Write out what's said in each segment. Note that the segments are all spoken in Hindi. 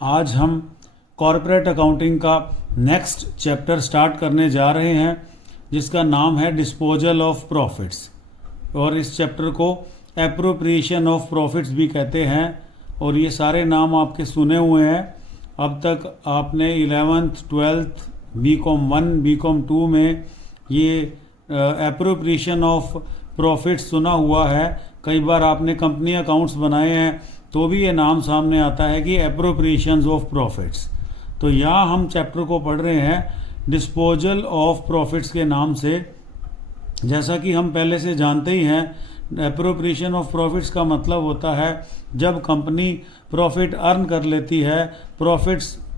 आज हम कॉरपोरेट अकाउंटिंग का नेक्स्ट चैप्टर स्टार्ट करने जा रहे हैं जिसका नाम है डिस्पोजल ऑफ प्रॉफिट्स, और इस चैप्टर को एप्रोप्रिएशन ऑफ प्रॉफिट्स भी कहते हैं। और ये सारे नाम आपके सुने हुए हैं। अब तक आपने 11th 12th BCom 1 BCom 2 में ये एप्रोप्रिएशन ऑफ प्रॉफिट्स सुना हुआ है। कई बार आपने कंपनी अकाउंट्स बनाए हैं तो भी ये नाम सामने आता है कि एप्रोप्रिएशंस ऑफ प्रॉफिट्स। तो यहाँ हम चैप्टर को पढ़ रहे हैं डिस्पोजल ऑफ प्रॉफिट्स के नाम से। जैसा कि हम पहले से जानते ही हैं, एप्रोप्रिएशन ऑफ प्रॉफिट्स का मतलब होता है जब कंपनी प्रॉफिट अर्न कर लेती है,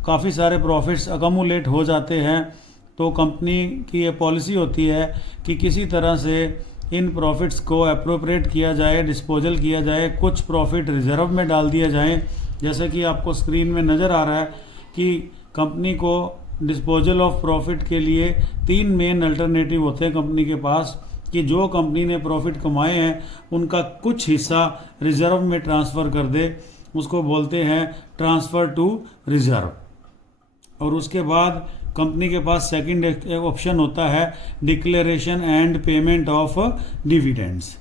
काफ़ी सारे प्रॉफिट्स अकमुलेट हो जाते हैं, तो कंपनी की ये पॉलिसी होती है कि किसी तरह से इन प्रॉफिट्स को एप्रोप्रिएट किया जाए, डिस्पोजल किया जाए, कुछ प्रॉफिट रिजर्व में डाल दिया जाए। जैसे कि आपको स्क्रीन में नज़र आ रहा है कि कंपनी को डिस्पोजल ऑफ प्रॉफिट के लिए 3 मेन अल्टरनेटिव होते हैं कंपनी के पास, कि जो कंपनी ने प्रॉफिट कमाए हैं उनका कुछ हिस्सा रिजर्व में ट्रांसफ़र कर दे, उसको बोलते हैं ट्रांसफ़र टू रिजर्व। और उसके बाद कंपनी के पास सेकंड ऑप्शन होता है declaration and payment of dividends,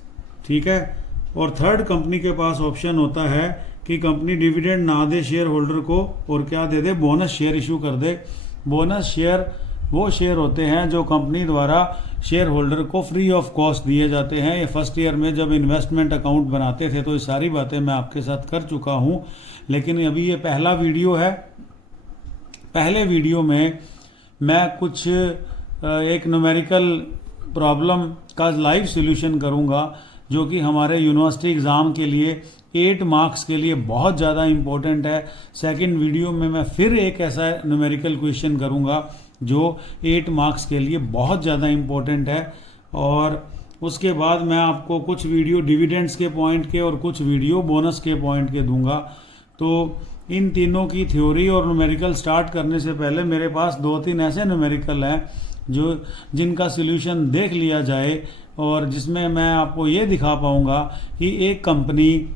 ठीक है। और थर्ड कंपनी के पास ऑप्शन होता है कि कंपनी डिविडेंड ना दे शेयर होल्डर को, और क्या दे दे, बोनस शेयर इशू कर दे। बोनस शेयर वो शेयर होते हैं जो कंपनी द्वारा शेयर होल्डर को फ्री ऑफ कॉस्ट दिए जाते हैं। ये फर्स्ट ईयर में जब इन्वेस्टमेंट अकाउंट बनाते थे तो ये सारी बातें मैं आपके साथ कर चुका हूँ, लेकिन अभी ये पहला वीडियो है। पहले वीडियो में मैं कुछ एक न्यूमेरिकल प्रॉब्लम का लाइव सॉल्यूशन करूंगा जो कि हमारे यूनिवर्सिटी एग्ज़ाम के लिए 8 मार्क्स के लिए बहुत ज़्यादा इम्पोर्टेंट है। सेकंड वीडियो में मैं फिर एक ऐसा न्यूमेरिकल क्वेश्चन करूंगा जो 8 मार्क्स के लिए बहुत ज़्यादा इम्पोर्टेंट है। और उसके बाद मैं आपको कुछ वीडियो डिविडेंड्स के पॉइंट के और कुछ वीडियो बोनस के पॉइंट के दूंगा। तो इन तीनों की थ्योरी और न्यूमेरिकल स्टार्ट करने से पहले मेरे पास 2-3 ऐसे न्यूमेरिकल हैं जिनका सॉल्यूशन देख लिया जाए, और जिसमें मैं आपको ये दिखा पाऊंगा कि एक कंपनी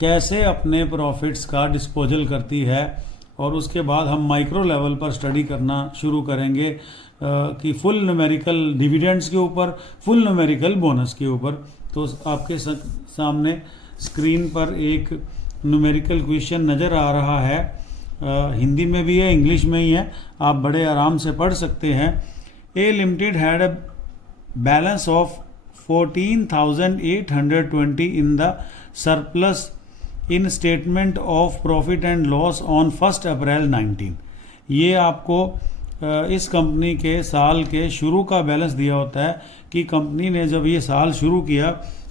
कैसे अपने प्रॉफिट्स का डिस्पोजल करती है। और उसके बाद हम माइक्रो लेवल पर स्टडी करना शुरू करेंगे कि फुल न्यूमेरिकल डिविडेंड्स के ऊपर, फुल न्यूमेरिकल बोनस के ऊपर। तो आपके सामने स्क्रीन पर एक न्यूमेरिकल क्वेश्चन नज़र आ रहा है, हिंदी में भी है, इंग्लिश में ही है, आप बड़े आराम से पढ़ सकते हैं। A limited had a balance of 14,820 in the surplus in statement of profit and loss on 1 April 19। ये आपको इस कंपनी के साल के शुरू का बैलेंस दिया होता है कि कंपनी ने जब ये साल शुरू किया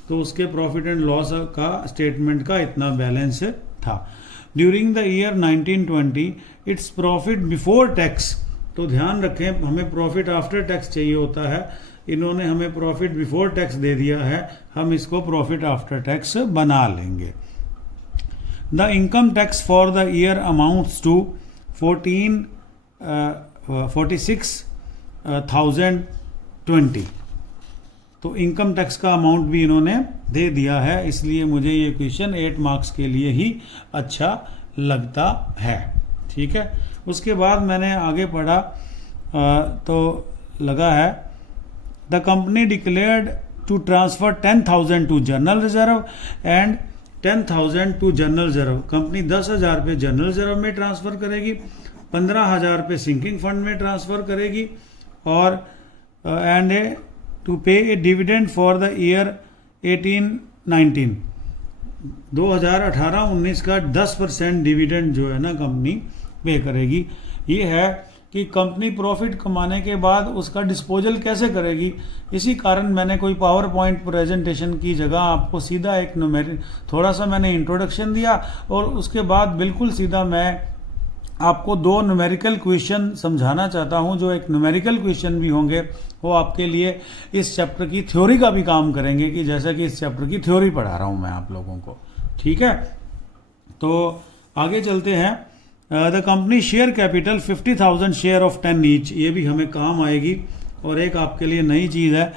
तो उसके प्रॉफिट एंड लॉस का स्टेटमेंट का इतना बैलेंस था। During the year 1920 its profit before tax, तो ध्यान रखें हमें प्रॉफिट आफ्टर टैक्स चाहिए होता है, इन्होंने हमें प्रॉफिट बिफोर टैक्स दे दिया है, हम इसको प्रॉफिट आफ्टर टैक्स बना लेंगे। The income tax for the year amounts to 46,020। तो इनकम टैक्स का अमाउंट भी इन्होंने दे दिया है, इसलिए मुझे ये क्वेश्चन 8 मार्क्स के लिए ही अच्छा लगता है, ठीक है। उसके बाद मैंने आगे पढ़ा तो लगा है the company declared to transfer 10,000 to general reserve and 10,000 to general reserve. Company 10,000 रुपये जनरल रिजर्व में ट्रांसफ़र करेगी, 15,000 रुपये सिंकिंग फंड में ट्रांसफ़र करेगी, और एंड टू पे ए डिविडेंड फॉर द ईयर 18-19, 2018-19 का 10% डिविडेंड जो है ना कंपनी पे करेगी। ये है कि कंपनी प्रॉफिट कमाने के बाद उसका डिस्पोजल कैसे करेगी। इसी कारण मैंने कोई पावर पॉइंट प्रेजेंटेशन की जगह आपको सीधा एक थोड़ा सा मैंने इंट्रोडक्शन दिया, और उसके बाद बिल्कुल सीधा मैं आपको 2 न्यूमेरिकल क्वेश्चन समझाना चाहता हूं, जो एक न्यूमेरिकल क्वेश्चन भी होंगे, वो आपके लिए इस चैप्टर की थ्योरी का भी काम करेंगे, कि जैसा कि इस चैप्टर की थ्योरी पढ़ा रहा हूं मैं आप लोगों को, ठीक है। तो आगे चलते हैं। The company share capital 50,000 share of 10 each, ये भी हमें काम आएगी। और एक आपके लिए नई चीज़ है,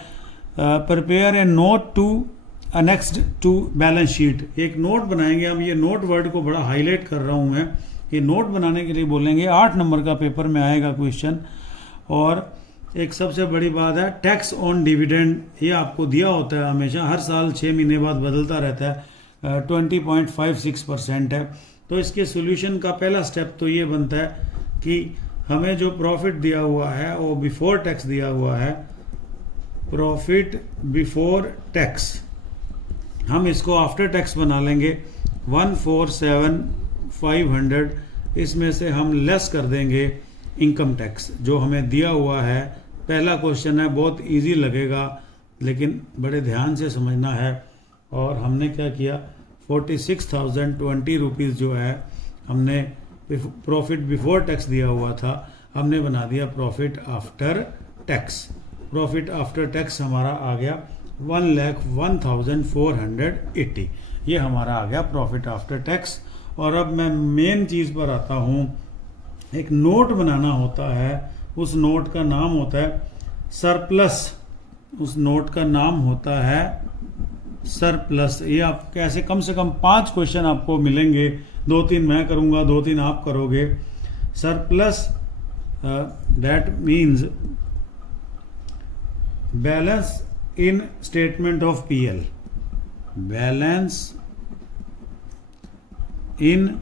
prepare a note to annexed to balance sheet. एक नोट बनाएंगे हम, ये नोट वर्ड को बड़ा हाईलाइट कर रहा हूँ मैं, ये नोट बनाने के लिए बोलेंगे। 8 नंबर का पेपर में आएगा क्वेश्चन। और एक सबसे बड़ी बात है टैक्स ऑन डिविडेंड, ये आपको दिया होता है हमेशा, हर साल 6 महीने बाद बदलता रहता है, 20.56% है। तो इसके सॉल्यूशन का पहला स्टेप तो ये बनता है कि हमें जो प्रॉफिट दिया हुआ है वो बिफोर टैक्स दिया हुआ है, प्रॉफिट बिफोर टैक्स, हम इसको आफ्टर टैक्स बना लेंगे 147,500, इसमें से हम लेस कर देंगे इनकम टैक्स जो हमें दिया हुआ है। पहला क्वेश्चन है, बहुत इजी लगेगा लेकिन बड़े ध्यान से समझना है। और हमने क्या किया, 46,020 रुपीज़ जो है हमने प्रॉफिट बिफोर टैक्स दिया हुआ था, हमने बना दिया profit after tax. Profit after tax हमारा आ गया 1,01,480, ये हमारा आ गया प्रॉफिट आफ्टर टैक्स। और अब मैं मेन चीज़ पर आता हूँ, एक नोट बनाना होता है, उस नोट का नाम होता है सरप्लस, उस नोट का नाम होता है सरप्लस। ये आप कैसे, कम से कम 5 क्वेश्चन आपको मिलेंगे, 2-3 मैं करूँगा, 2-3 आप करोगे। Surplus that means balance in statement of PL, balance in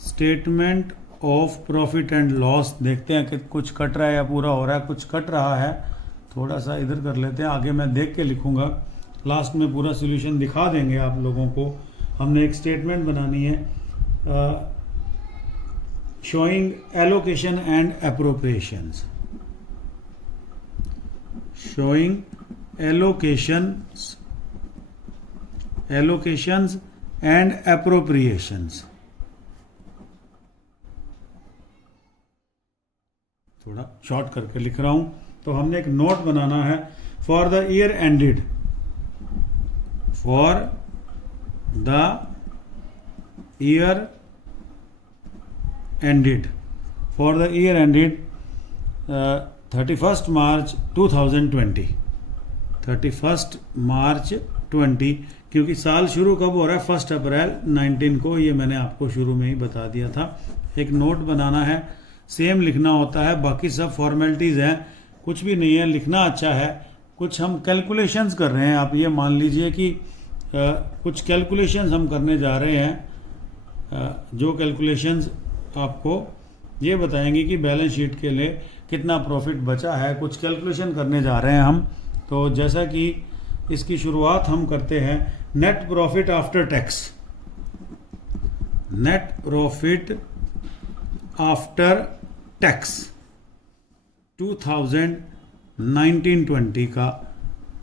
statement of profit and loss. देखते हैं कि कुछ कट रहा है या पूरा हो रहा है। कुछ कट रहा है, थोड़ा सा इधर कर लेते हैं, आगे मैं देख के लिखूंगा, लास्ट में पूरा सॉल्यूशन दिखा देंगे आप लोगों को। हमने एक स्टेटमेंट बनानी है showing allocation and appropriations, showing allocations and appropriations. थोड़ा शॉर्ट करके लिख रहा हूं। तो हमने एक नोट बनाना है for the year ended, for the year ended, for the year ended 31 मार्च 2020, 31 मार्च 20, क्योंकि साल शुरू कब हो रहा है, 1 अप्रैल 19 को, ये मैंने आपको शुरू में ही बता दिया था। एक नोट बनाना है, सेम लिखना होता है, बाकी सब फॉर्मेलिटीज़ हैं, कुछ भी नहीं है, लिखना अच्छा है। कुछ हम कैलकुलेशंस कर रहे हैं, आप ये मान लीजिए कि कुछ कैलकुलेशंस हम करने जा रहे हैं, जो कैलकुलेशंस आपको ये बताएंगे कि बैलेंस शीट के लिए कितना प्रॉफिट बचा है, कुछ कैलकुलेशन करने जा रहे हैं हम। तो जैसा कि इसकी शुरुआत हम करते हैं, net profit after tax, net profit after tax 2019-20 का,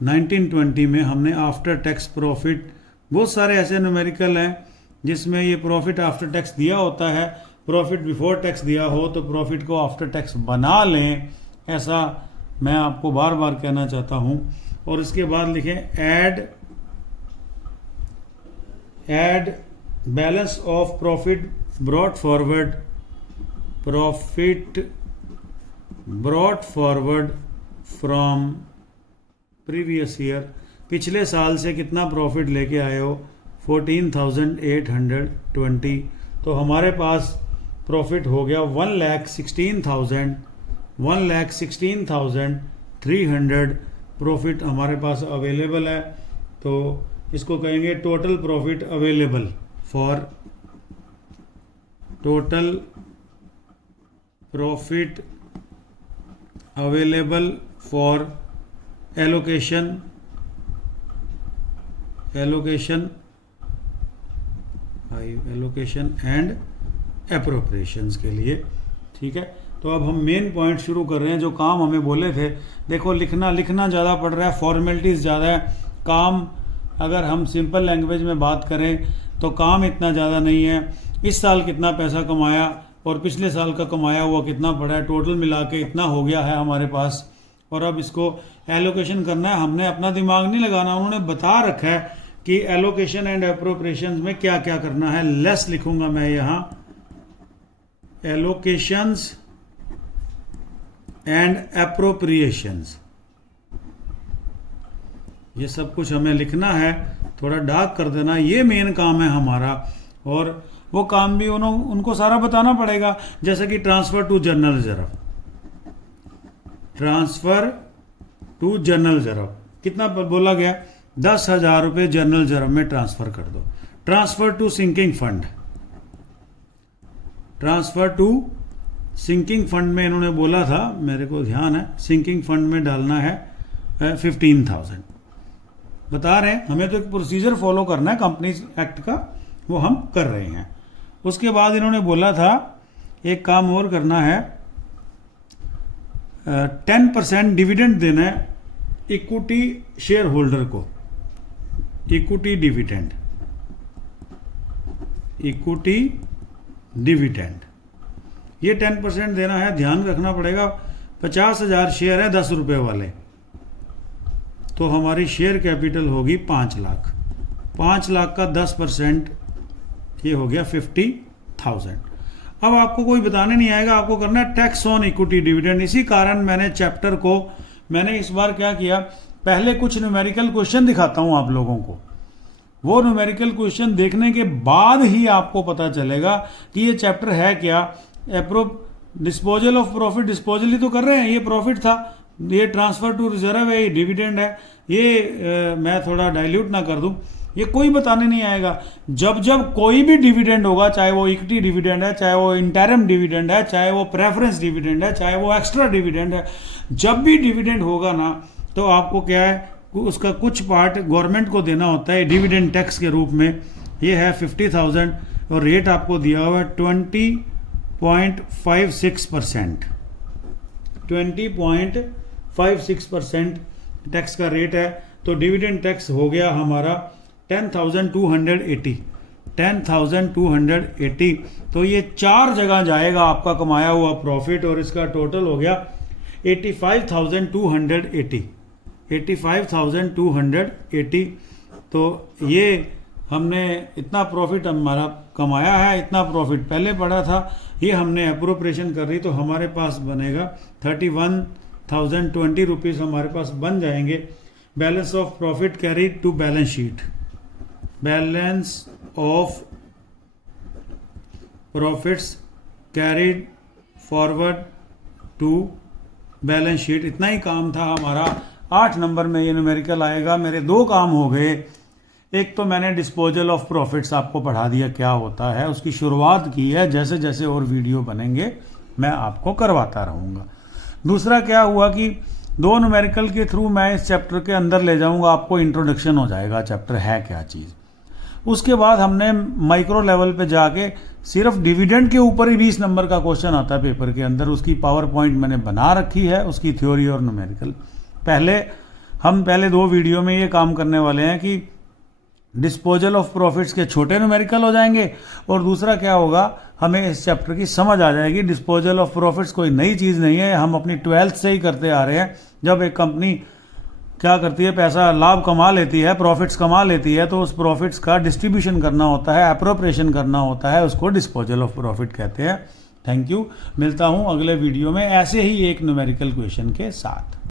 1920 में हमने आफ्टर टैक्स प्रॉफिट, बहुत सारे ऐसे न्यूमेरिकल हैं जिसमें ये प्रॉफिट आफ्टर टैक्स दिया होता है, प्रॉफिट बिफोर टैक्स दिया हो तो प्रॉफिट को आफ्टर टैक्स बना लें, ऐसा मैं आपको बार बार कहना चाहता हूं। और इसके बाद लिखें add balance of profit brought forward, profit brought forward from previous year, पिछले साल से कितना प्रॉफिट लेके आए हो, 14,820। तो हमारे पास प्रॉफिट हो गया 1,16,300 प्रॉफिट हमारे पास अवेलेबल है। तो इसको कहेंगे total profit available for, total profit available for allocation and appropriations के लिए। ठीक है, तो अब हम मेन पॉइंट शुरू कर रहे हैं, जो काम हमें बोले थे। देखो लिखना ज़्यादा पड़ रहा है, फॉर्मेलिटीज़ ज़्यादा है, काम अगर हम सिंपल लैंग्वेज में बात करें तो काम इतना ज़्यादा नहीं है। इस साल कितना पैसा कमाया और पिछले साल का कमाया हुआ कितना पड़ा है, टोटल मिला के इतना हो गया है हमारे पास। और अब इसको एलोकेशन करना है, हमने अपना दिमाग नहीं लगाना, उन्होंने बता रखा है कि एलोकेशन एंड एप्रोप्रिएशंस में क्या क्या करना है। लेस लिखूंगा मैं यहाँ, एलोकेशंस एंड एप्रोप्रिएशंस, ये सब कुछ हमें लिखना है, थोड़ा डार्क कर देना, ये मेन काम है हमारा। और वो काम भी उनको सारा बताना पड़ेगा। जैसे कि transfer to general reserve, transfer to general reserve कितना बोला गया, 10,000 रुपये जनरल रिजर्व में ट्रांसफर कर दो। Transfer to sinking fund, transfer to sinking fund में इन्होंने बोला था, मेरे को ध्यान है, सिंकिंग फंड में डालना है 15,000। बता रहे हैं हमें तो एक प्रोसीजर फॉलो करना है कंपनीज एक्ट का, वो हम कर रहे हैं। उसके बाद इन्होंने बोला था एक काम और करना है, 10% डिविडेंड देना है इक्विटी शेयर होल्डर को, इक्विटी डिविडेंड, इक्विटी डिविडेंड ये 10% देना है। ध्यान रखना पड़ेगा 50,000 शेयर है 10 रुपये वाले, तो हमारी शेयर कैपिटल होगी 5 लाख। 5 लाख का 10% ये हो गया 50,000। अब आपको कोई बताने नहीं आएगा, आपको करना है टैक्स ऑन इक्विटी डिविडेंड। इसी कारण मैंने चैप्टर को इस बार क्या किया, पहले कुछ न्यूमेरिकल क्वेश्चन दिखाता हूं आप लोगों को, वो न्यूमेरिकल क्वेश्चन देखने के बाद ही आपको पता चलेगा कि ये चैप्टर है क्या। डिस्पोजल ऑफ प्रॉफिट, डिस्पोजल ही तो कर रहे हैं, ये प्रॉफिट था, ये ट्रांसफर टू रिजर्व है, ये डिविडेंड है, ये मैं थोड़ा डाइल्यूट ना कर दूं, ये कोई बताने नहीं आएगा। जब जब कोई भी डिविडेंड होगा, चाहे वो इक्विटी डिविडेंड है, चाहे वो इंटरम डिविडेंड है, चाहे वो प्रेफरेंस डिविडेंड है, चाहे वो एक्स्ट्रा डिविडेंड है, जब भी डिविडेंड होगा ना तो आपको क्या है, उसका कुछ पार्ट गवर्नमेंट को देना होता है डिविडेंड टैक्स के रूप में। ये है 50,000 और रेट आपको दिया हुआ है 20.56%, 20.56% टैक्स का रेट है। तो डिविडेंड टैक्स हो गया हमारा 10,280, 10,280। तो ये 4 जगह जाएगा आपका कमाया हुआ प्रॉफिट, और इसका टोटल हो गया 85,280, 85,280। तो ये हमने इतना प्रॉफिट हमारा कमाया है, इतना प्रॉफिट पहले पड़ा था, ये हमने अप्रोप्रिएशन कर दी, तो हमारे पास बनेगा 31,020 रुपीज़ हमारे पास बन जाएंगे। Balance of profit carried to balance sheet, balance of profits carried forward to balance sheet. इतना ही काम था हमारा। 8 नंबर में ये न्यूमेरिकल आएगा। मेरे 2 काम हो गए, एक तो मैंने डिस्पोजल ऑफ प्रॉफिट्स आपको पढ़ा दिया क्या होता है, उसकी शुरुआत की है, जैसे जैसे और वीडियो बनेंगे मैं आपको करवाता रहूँगा। दूसरा क्या हुआ कि 2 न्यूमेरिकल के थ्रू मैं इस चैप्टर के अंदर ले जाऊँगा, आपको इंट्रोडक्शन हो जाएगा चैप्टर है क्या चीज़। उसके बाद हमने माइक्रो लेवल पे जाके सिर्फ डिविडेंड के ऊपर ही 20 नंबर का क्वेश्चन आता है पेपर के अंदर, उसकी पावर पॉइंट मैंने बना रखी है, उसकी थ्योरी और न्यूमेरिकल। हम पहले 2 वीडियो में ये काम करने वाले हैं कि डिस्पोजल ऑफ प्रॉफिट्स के छोटे न्यूमेरिकल हो जाएंगे, और दूसरा क्या होगा, हमें इस चैप्टर की समझ आ जाएगी। डिस्पोजल ऑफ प्रॉफिट्स कोई नई चीज़ नहीं है, हम अपनी 12th से ही करते आ रहे हैं। जब एक कंपनी क्या करती है, पैसा लाभ कमा लेती है, प्रॉफिट्स कमा लेती है, तो उस प्रॉफिट्स का डिस्ट्रीब्यूशन करना होता है, एप्रोप्रिएशन करना होता है, उसको डिस्पोजल ऑफ प्रॉफिट कहते हैं। थैंक यू, मिलता हूँ अगले वीडियो में ऐसे ही एक न्यूमेरिकल क्वेश्चन के साथ।